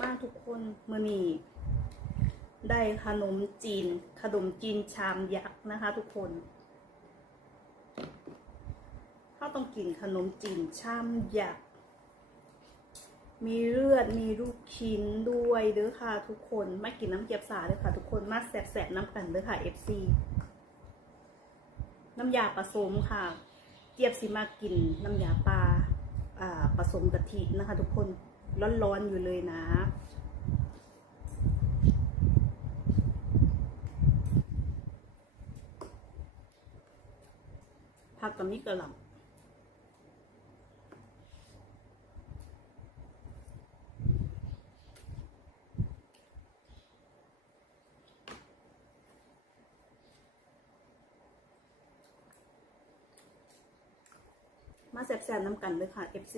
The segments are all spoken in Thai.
มาทุกคนมื่อนี้ได้ขนมจีน ขนมจีนชามยักษ์นะคะ ทุกคนเขาต้องกินขนมจีนชามยักษ์มีเลือดมีลูกชิ้นด้วยเด้อค่ะ ทุกคนมากินน้ำเกี๊ยบสาเด้อค่ะ ทุกคนมาแสบๆน้ำกันเด้อค่ะ FC น้ำยาผสมค่ะ เจี๊ยบสิมากินน้ำยาปลาอ่าผสมกะทินะคะ ทุกคน ร้อนๆอยู่เลยนะผักกับนี่กระหล่ำมาแซ่บๆน้ำกันเลยค่ะ FC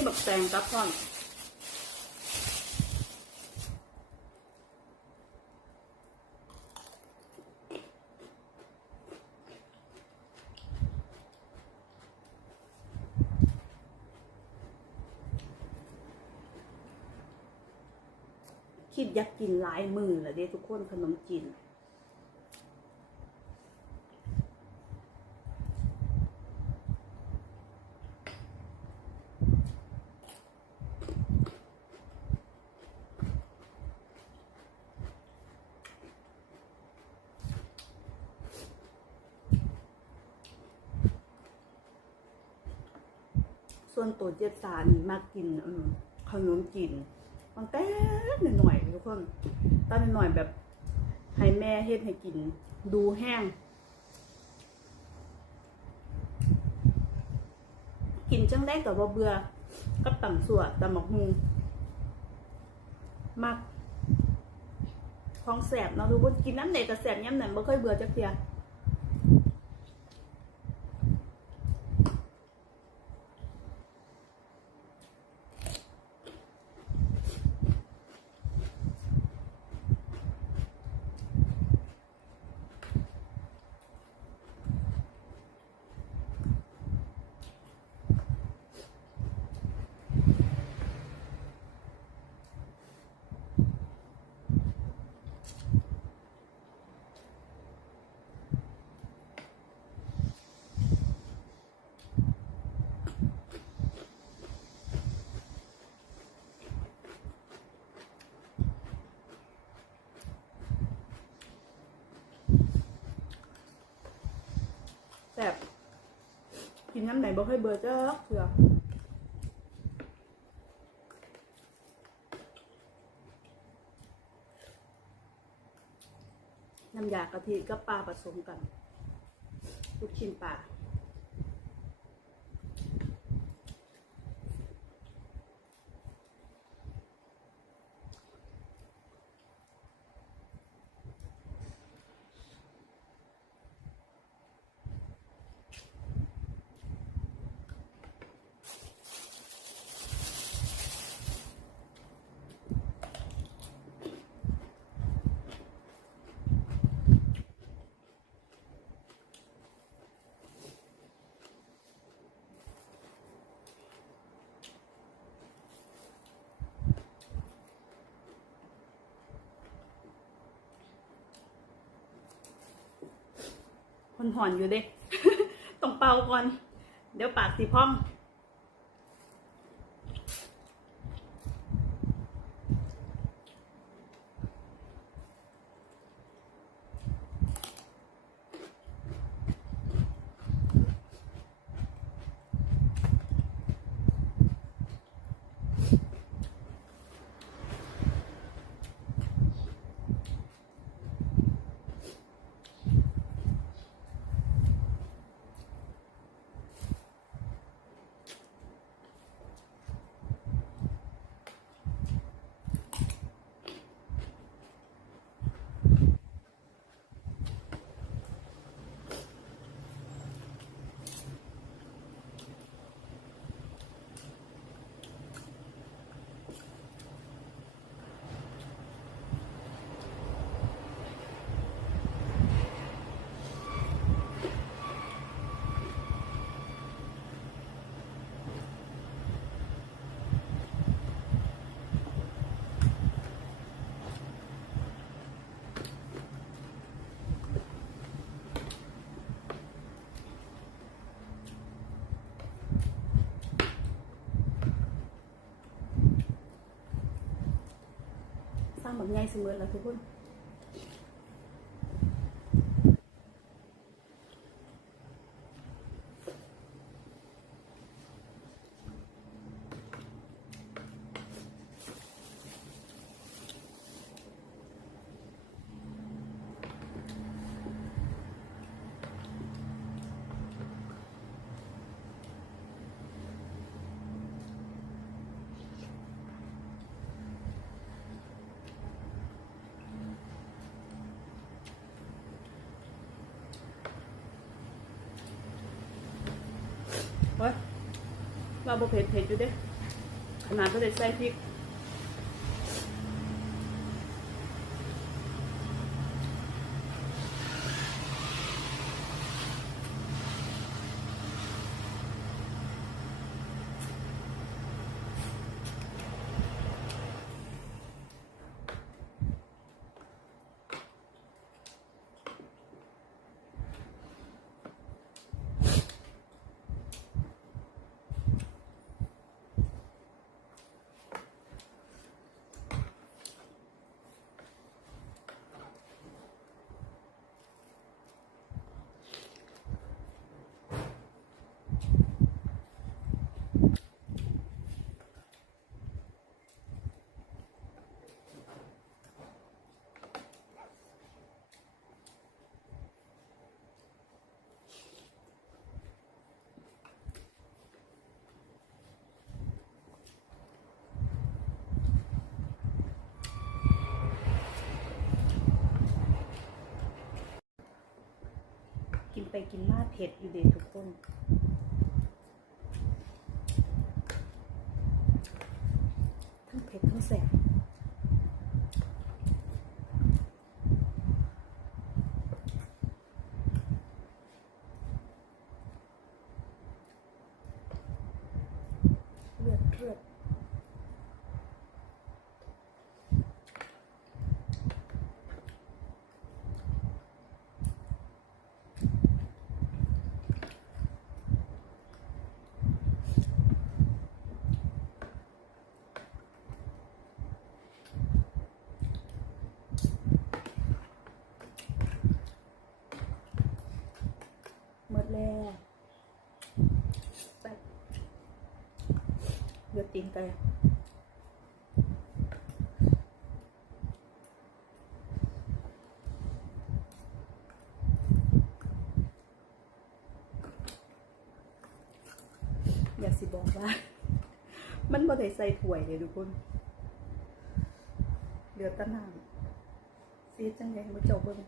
นี่บักแตงกับพ่อนคิดอยากกินหลายมือแล้วเด้ทุกคนขนมจีน ส่วนตัวเจ็บสานี่มากกินอขนมจีนตั้งแต่หน่อยๆทุกคนตอนหน่อยแบบให้แม่เฮ็ดให้กิน ดูแห้ง กินจังได้กับว่าเบื่อกับต่ำสัวนตำหมกฮูมักของแสบเนาะทุกคนกินน้ำไหนก็แสบย้ำไหนไม่ค่อยเบื่อจักเทีย แซ่บ กินน้ำไหนบ่ค่อยเบื่อจ้าเถื่อน้ำยากะทิกับปลาผสมกันลูกชิ้นปลา หอนอยู่เด้ ต้องเป่าก่อน เดี๋ยวปากสีพอง ใหญ่เสมอแล้วทุกคน ว่าบ่เผ็ดเผ็ดอยู่เด้ขนาดก็ได้ใส่พริก กินไปกินมาเผ็ดอยู่เด้ทุกคน ทั้งเผ็ดทั้งแสบเลือดเลือด หมดแล้วไป อดตีนไก่อยากสิบอกว่า มันบ่ได้ใส่ถ้วยเลยทุกคนเหลือแตะน้ำซีจังไงมาจ้าเบิ่ง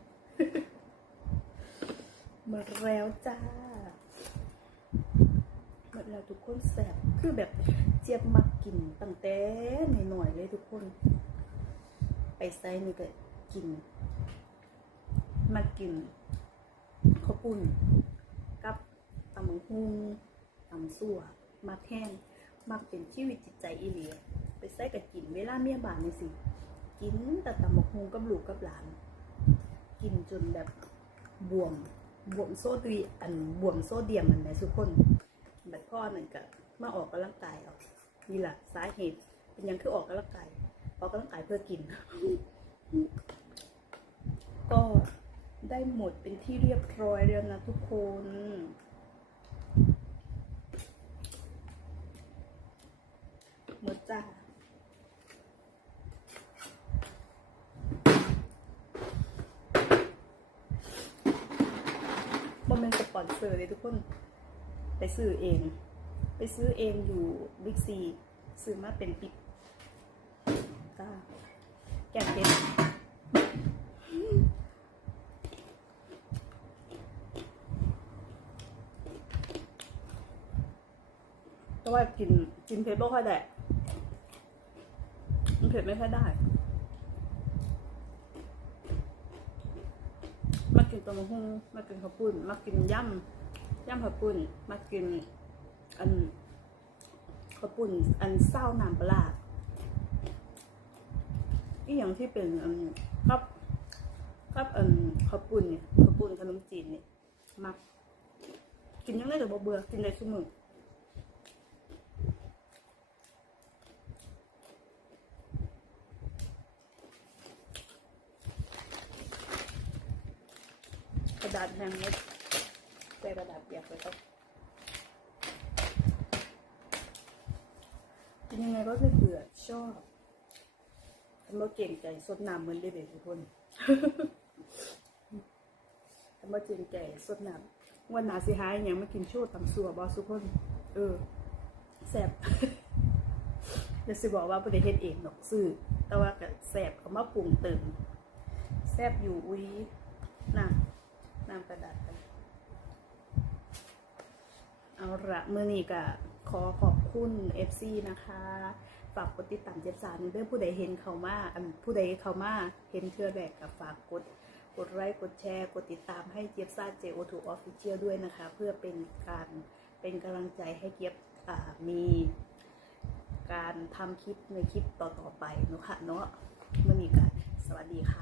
มดแล้วจ้า ทุกคนแสบคือแบบเจี๊ยบมักกินตั้งแต่หน่อยๆเลยทุกคน ไปไซนี่ก็กินมากินข้าวปุ้นกับตำบักหุ่งตำสั่วมาแท่งมักเป็นชีวิตจิตใจอีเลียไปไซก็กินเวลาเมียบานนี่สิกินแต่ตำบักหุ่งกับลูกกับหลาน กินจนแบบบวมบวมโซเดีอันบวมโซเดียมมันไหมทุกคน บบพ่อนั่นก็มาออกกำลังกายเอานี่แหละสาเหตุเป็นยังคือออกกำลังกายออกกำลังกายเพื่อกิน ก็ได้หมดเป็นที่เรียบร้อยแล้วนะทุกคนหมดจ้าบอมเมนสปอนเซอร์เลยทุกคน ไปซื้อเอง ไปซื้อเองอยู่บิ๊กซีซื้อมาเป็นปิบจ้าแกงเผ็ดแต่ว่ากินกินเผ็ดไม่ค่อยได้มันเผ็ดไม่ค่อยได้มากินตำมะฮุ่งมากินข้าวปุ้นมากินย่ำ ย่ำผักปุ่นมากินอันผักปุ่นอันเศร้าน้ำปลาอีอย่างที่เป็นอันกับกับอันผักปุ่นเนี่ยผักปุ่นขนมจีนเนี่ยมากกินยังได้แต่บเบื่อกินได้ทุกมื้อดาษแห้งหมด ระดาษเปียกไปครับเป็นยังไงก็คือเบื่อชอบทำมาเก่งใจสดน้ำเหมือนเด็กๆทุกคนทำมาเก่งใจสดน้ำวันหนาสิหายอย่างมากินโชว์ตำสัวบอสุกคน เออแซ่บเดี๋ยวสิบอกว่าประเดเฮ็ดเองดอกซื้อแต่ว่าก็แซ่บเขามาปรุงเติมแซบอยู่อุ้ยน้ำน้ำกระดาษไป เอาละมือนี้ก็ขอขอบคุณ FC นะคะฝากกดติดตามเจ็บสารเรื่องผู้ใดเห็นเขามาผู้ใดเขามาเห็นเทือแรกกับฝากกดกดไลค์กดแชร์กดติดตามให้เจี๊ยบซ่า JO2 Official ด้วยนะคะ เพื่อเป็นการเป็นกำลังใจให้เจี๊ยบมีการทำคลิปในคลิปต่อๆไปนะคะเนาะมื่อนี้กันสวัสดีค่ะ